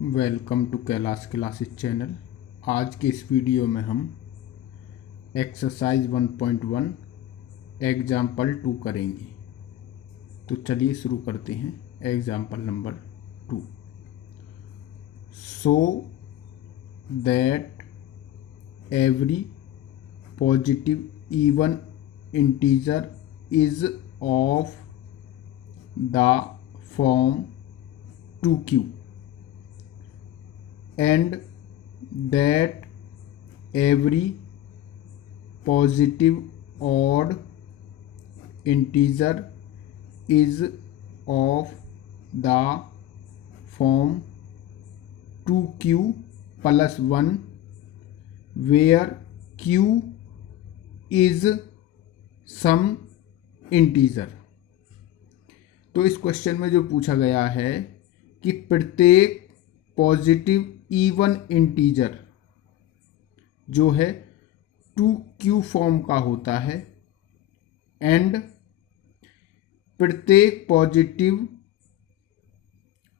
Welcome to Kailash classes channel. आज के इस वीडियो में हम एक्सरसाइज 1.1 एग्जाम्पल 2 करेंगे। तो चलिए शुरू करते हैं। Example number 2। So that every positive even integer is of the form 2q and that every positive odd integer is of the form 2q plus 1 where q is some integer। तो इस question में जो पूछा गया है कि प्रत्येक positive even integer जो है 2q फॉर्म का होता है एंड प्रत्येक पॉजिटिव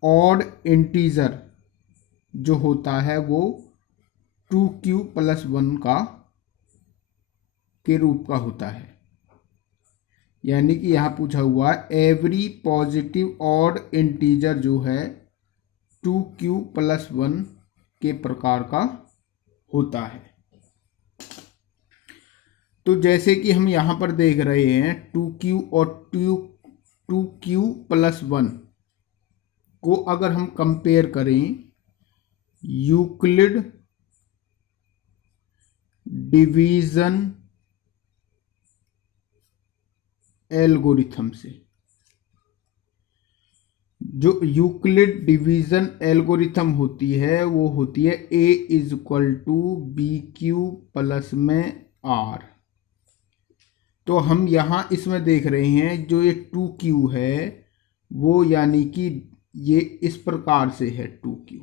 ऑड इंटीजर जो होता है वो 2q प्लस 1 का के रूप का होता है। यानी कि यहाँ पूछा हुआ एवरी पॉजिटिव ऑड इंटीजर जो है 2q प्लस 1 के प्रकार का होता है। तो जैसे कि हम यहाँ पर देख रहे हैं 2q और 2q प्लस 1 को अगर हम कंपेयर करें यूक्लिड डिवीजन एल्गोरिथम से, जो यूक्लिड डिवीजन एल्गोरिथम होती है वो होती है a is equal to B Q plus में r। तो हम यहाँ इसमें देख रहे हैं जो ये 2q है वो यानी कि ये इस प्रकार से है 2q।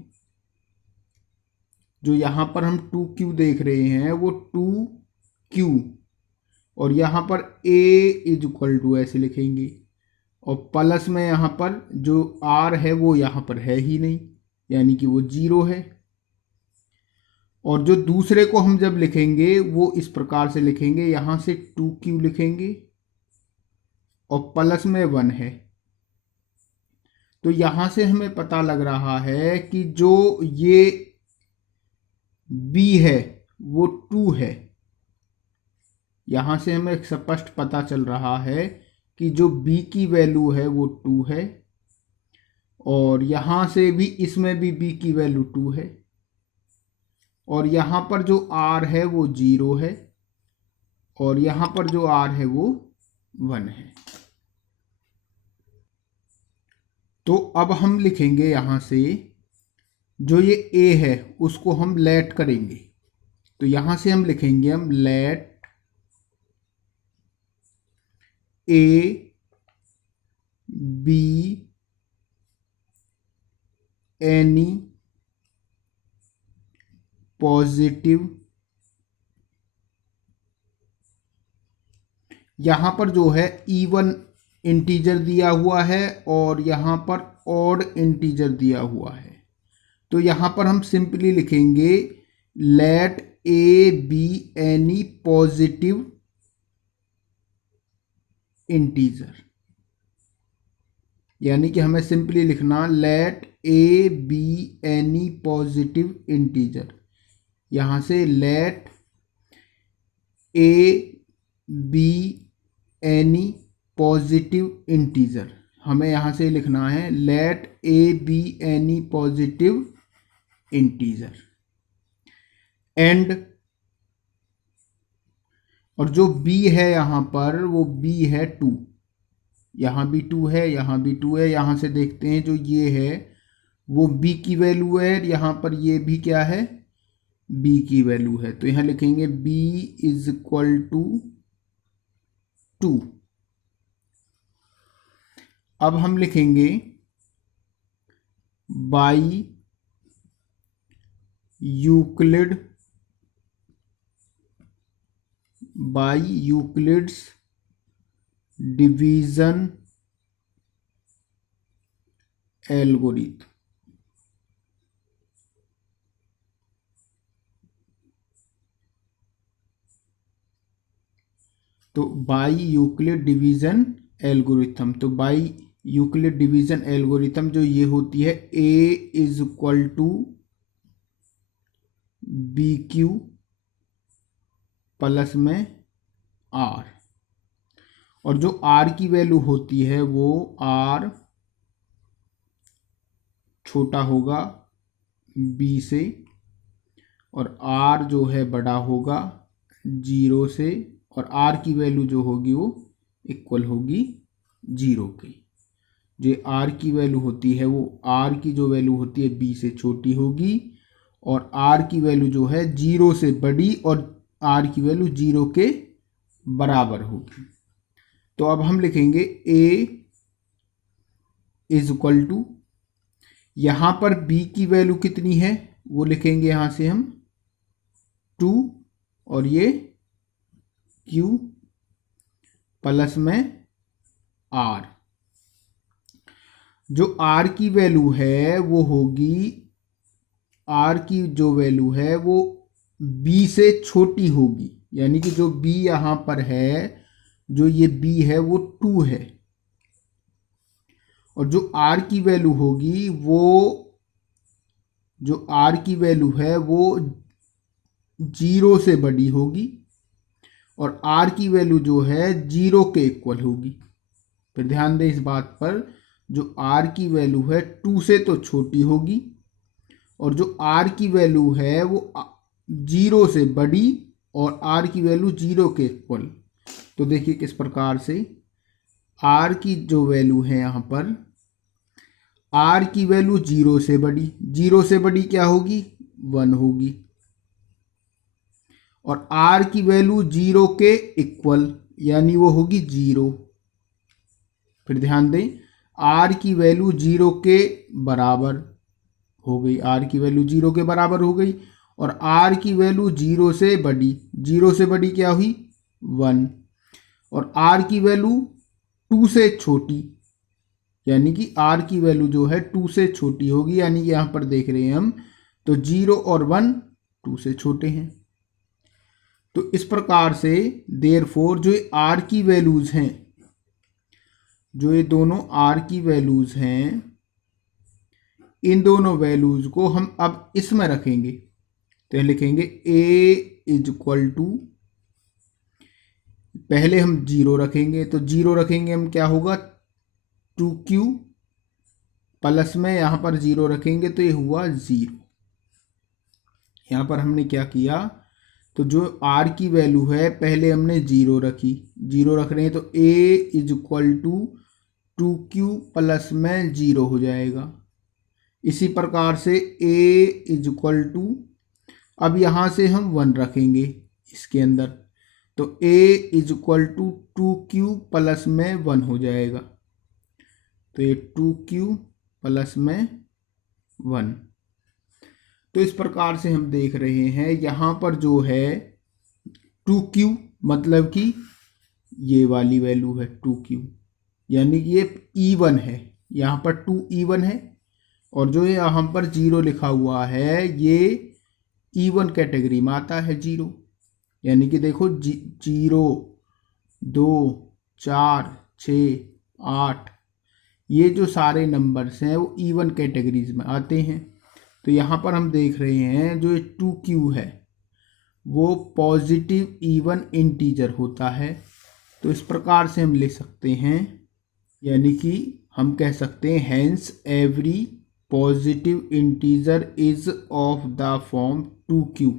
जो यहाँ पर हम 2q देख रहे हैं वो 2q और यहाँ पर a इजक्वल टू ऐसे लिखेंगे और प्लस में यहाँ पर जो r है वो यहाँ पर है ही नहीं यानी कि वो 0 है। और जो दूसरे को हम जब लिखेंगे वो इस प्रकार से लिखेंगे, यहाँ से 2q लिखेंगे और प्लस में 1 है। तो यहाँ से हमें पता लग रहा है कि जो ये b है वो 2 है। यहाँ से हमें स्पष्ट पता चल रहा है कि जो b की वैल्यू है वो 2 है और यहाँ से भी इसमें भी b की वैल्यू 2 है और यहाँ पर जो r है वो 0 है और यहाँ पर जो r है वो 1 है। तो अब हम लिखेंगे यहाँ से जो ये a है उसको हम लेट करेंगे। तो यहाँ से हम लिखेंगे हम let a b any positive, यहाँ पर जो है इवन इंटीजर दिया हुआ है और यहाँ पर ऑड इंटीजर दिया हुआ है। तो यहाँ पर हम सिंपली लिखेंगे let A B any positive integer. यानी कि हमें सिंपली लिखना let A B any positive integer. यहाँ से let A B any positive integer, हमें यहाँ से लिखना है let A B any positive integer and, और जो b है यहाँ पर वो b है 2। यहाँ भी 2 है, यहाँ भी 2 है। यहाँ से देखते हैं जो ये है वो b की वैल्यू है, यहाँ पर ये भी क्या है b की वैल्यू है। तो यहाँ लिखेंगे b इज इक्वल टू 2। अब हम लिखेंगे बाई यूक्लिड्स डिवीजन एल्गोरिथम। तो बाई यूक्लिड डिवीज़न एल्गोरिथम, तो बाई यूक्लिड डिवीज़न एल्गोरिथम जो ये होती है A is equal to B Q plus में आर, और जो आर की वैल्यू होती है वो आर छोटा होगा बी से, और आर जो है बड़ा होगा 0 से, और आर की वैल्यू जो होगी वो इक्वल होगी 0 के। जो आर की वैल्यू होती है वो आर की जो वैल्यू होती है बी से छोटी होगी, और आर की वैल्यू जो है 0 से बड़ी, और आर की वैल्यू 0 के बराबर होगी। तो अब हम लिखेंगे ए इज इक्वल टू, यहाँ पर b की वैल्यू कितनी है वो लिखेंगे यहाँ से हम 2, और ये q प्लस में r। जो r की वैल्यू है वो होगी, r की जो वैल्यू है वो b से छोटी होगी, यानी कि जो b यहाँ पर है, जो ये b है वो 2 है, और जो r की वैल्यू होगी वो, जो r की वैल्यू है वो 0 से बड़ी होगी, और r की वैल्यू जो है 0 के इक्वल होगी। फिर ध्यान दें इस बात पर, जो r की वैल्यू है 2 से तो छोटी होगी, और जो r की वैल्यू है वो 0 से बड़ी, और r की वैल्यू 0 के इक्वल। तो देखिए किस प्रकार से r की जो वैल्यू है यहाँ पर, r की वैल्यू 0 से बड़ी, 0 से बड़ी क्या होगी 1 होगी, और r की वैल्यू 0 के इक्वल, यानी वो होगी 0। फिर ध्यान दें r की वैल्यू 0 के बराबर हो गई, r की वैल्यू 0 के बराबर हो गई, और r की वैल्यू 0 से बड़ी, 0 से बड़ी क्या हुई 1, और r की वैल्यू 2 से छोटी, यानी कि r की वैल्यू जो है 2 से छोटी होगी, यानी कि यहाँ पर देख रहे हैं हम, तो 0 और 1 2 से छोटे हैं। तो इस प्रकार से देयरफॉर जो r की वैल्यूज हैं, जो ये दोनों r की वैल्यूज हैं, इन दोनों वैल्यूज को हम अब इसमें रखेंगे। तो लिखेंगे a इज इक्वल टू, पहले हम 0 रखेंगे, तो 0 रखेंगे हम क्या होगा 2q प्लस में यहाँ पर 0 रखेंगे तो ये हुआ 0। यहाँ पर हमने क्या किया, तो जो r की वैल्यू है पहले हमने 0 रखी, 0 रख रहे हैं, तो a is equal to 2q plus में 0 हो जाएगा। इसी प्रकार से a इज इक्वल टू, अब यहाँ से हम 1 रखेंगे इसके अंदर, तो a is equal to 2q plus में 1 हो जाएगा, तो ये 2q प्लस में 1। तो इस प्रकार से हम देख रहे हैं यहाँ पर जो है 2q मतलब कि ये वाली वैल्यू है 2q, यानी कि ये even है, यहाँ पर 2 even है, और जो यहाँ पर 0 लिखा हुआ है ये even कैटेगरी में आता है 0, यानी कि देखो 0 2 4 6 8, ये जो सारे नंबर्स हैं वो इवन कैटेगरीज में आते हैं। तो यहाँ पर हम देख रहे हैं जो 2q है वो पॉजिटिव इवन इंटीजर होता है। तो इस प्रकार से हम लिख सकते हैं, यानी कि हम कह सकते हैं hence every positive integer is of the form 2q,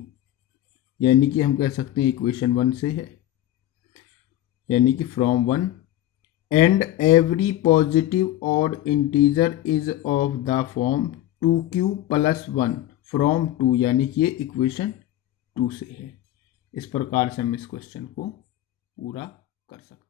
यानी कि हम कह सकते हैं इक्वेशन 1 से है, यानी कि फ्रॉम 1, एंड एवरी पॉजिटिव और integer is of the form 2q plus 1 from 2, यानी कि ये इक्वेशन 2 से है। इस प्रकार से हम इस क्वेश्चन को पूरा कर सकते हैं।